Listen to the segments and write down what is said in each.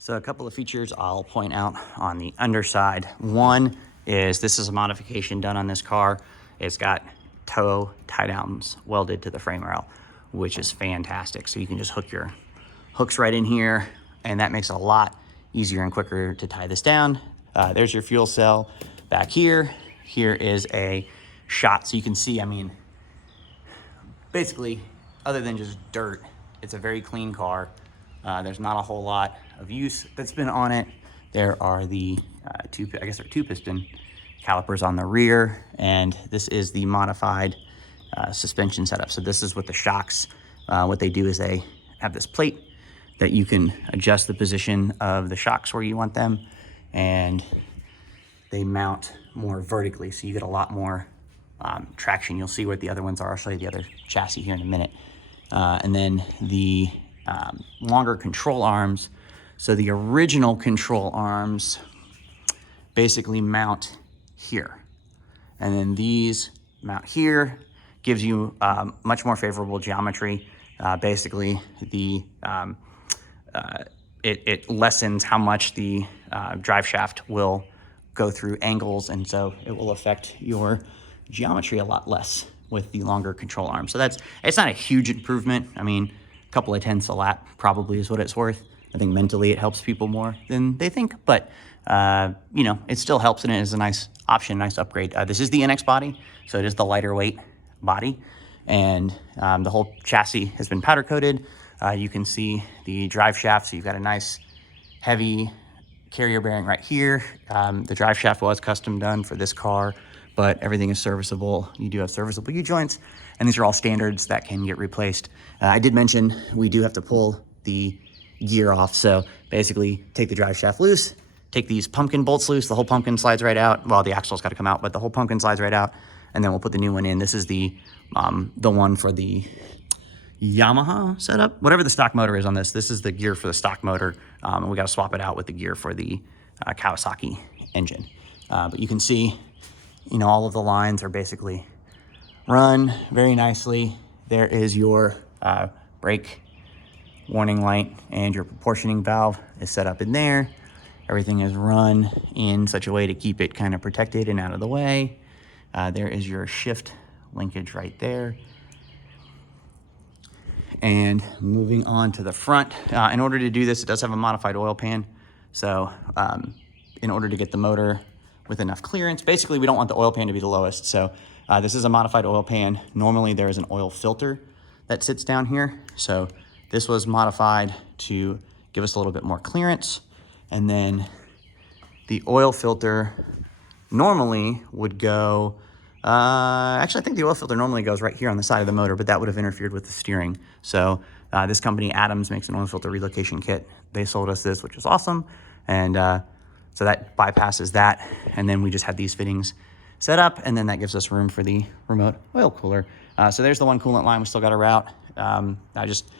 So a couple of features I'll point out on the underside. One is this is a modification done on this car. It's got toe tie downs welded to the frame rail, which is fantastic. So you can just hook your hooks right in here, and that makes it a lot easier and quicker to tie this down. There's your fuel cell back here. Here is a shot. So you can see, I mean, basically, other than just dirt, it's a very clean car. There's not a whole lot of use that's been on it. There are the two piston calipers on the rear, and this is the modified suspension setup. So this is with the shocks. What they do is they have this plate that you can adjust the position of the shocks where you want them, and they mount more vertically, so you get a lot more traction. You'll see what the other ones are. I'll show you the other chassis here in a minute. And then the longer control arms. So the original control arms basically mount here. And then these mount here, gives you much more favorable geometry. Basically, it lessens how much the drive shaft will go through angles, and so it will affect your geometry a lot less with the longer control arm. So it's not a huge improvement. I mean, a couple of tenths a lap probably is what it's worth. I think mentally it helps people more than they think, but you know, it still helps, and it is a nice option, nice upgrade. This is the NX body, so it is the lighter weight body, and the whole chassis has been powder coated. You can see the drive shaft, so you've got a nice heavy carrier bearing right here. The drive shaft was custom done for this car, but everything is serviceable. You do have serviceable U-joints, and these are all standards that can get replaced. I did mention we do have to pull the gear off, so basically take the drive shaft loose, take these pumpkin bolts loose, the whole pumpkin slides right out. Well, the axle's got to come out, but the whole pumpkin slides right out, and then we'll put the new one in. This is the one for the Yamaha setup, whatever the stock motor is on this. This is the gear for the stock motor, and we got to swap it out with the gear for the Kawasaki engine. But you can see, you know, all of the lines are basically run very nicely. There is your brake warning light, and your proportioning valve is set up in there. Everything is run in such a way to keep it kind of protected and out of the way. There is your shift linkage right there. And moving on to the front, in order to do this, it does have a modified oil pan. So in order to get the motor with enough clearance, basically we don't want the oil pan to be the lowest. So this is a modified oil pan. Normally there is an oil filter that sits down here. So this was modified to give us a little bit more clearance. And then the oil filter normally would go, actually I think the oil filter normally goes right here on the side of the motor, but that would have interfered with the steering. So this company, Adams, makes an oil filter relocation kit. They sold us this, which is awesome. And so that bypasses that. And then we just had these fittings set up, and then that gives us room for the remote oil cooler. So there's the one coolant line we still got to route. I just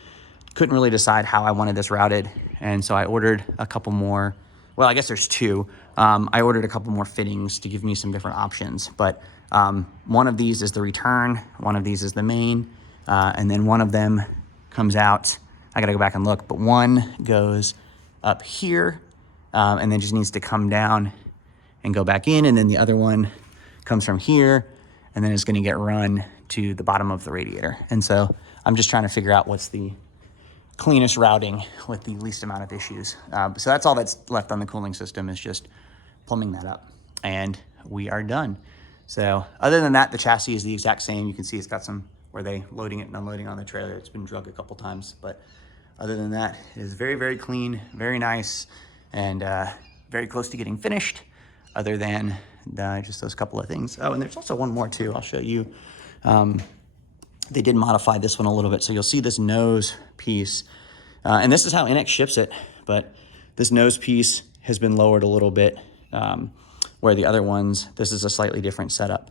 couldn't really decide how I wanted this routed, and so I ordered a couple more. Well, I guess there's two. I ordered a couple more fittings to give me some different options, but one of these is the return, one of these is the main, and then one of them comes out. I gotta go back and look, but one goes up here, and then just needs to come down and go back in, and then the other one comes from here, and then it's gonna get run to the bottom of the radiator. And so I'm just trying to figure out what's the cleanest routing with the least amount of issues. So that's all that's left on the cooling system, is just plumbing that up, and we are done. So other than that, the chassis is the exact same. You can see it's got some where they loading it and unloading on the trailer. It's been drug a couple times, but other than that, it is very, very clean, very nice, and very close to getting finished, other than just those couple of things. Oh, and there's also one more too. I'll show you. They did modify this one a little bit. So you'll see this nose piece, and this is how NX ships it, but this nose piece has been lowered a little bit, where the other ones, this is a slightly different setup,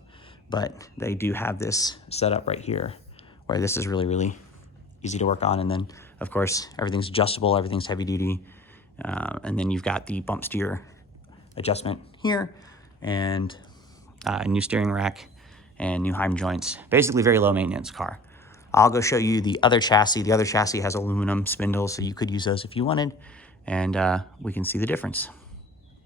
but they do have this setup right here, where this is really, really easy to work on. And then of course, everything's adjustable, everything's heavy duty. And then you've got the bump steer adjustment here, and a new steering rack and new Heim joints. Basically very low maintenance car. I'll go show you the other chassis. The other chassis has aluminum spindles, so you could use those if you wanted. and we can see the difference.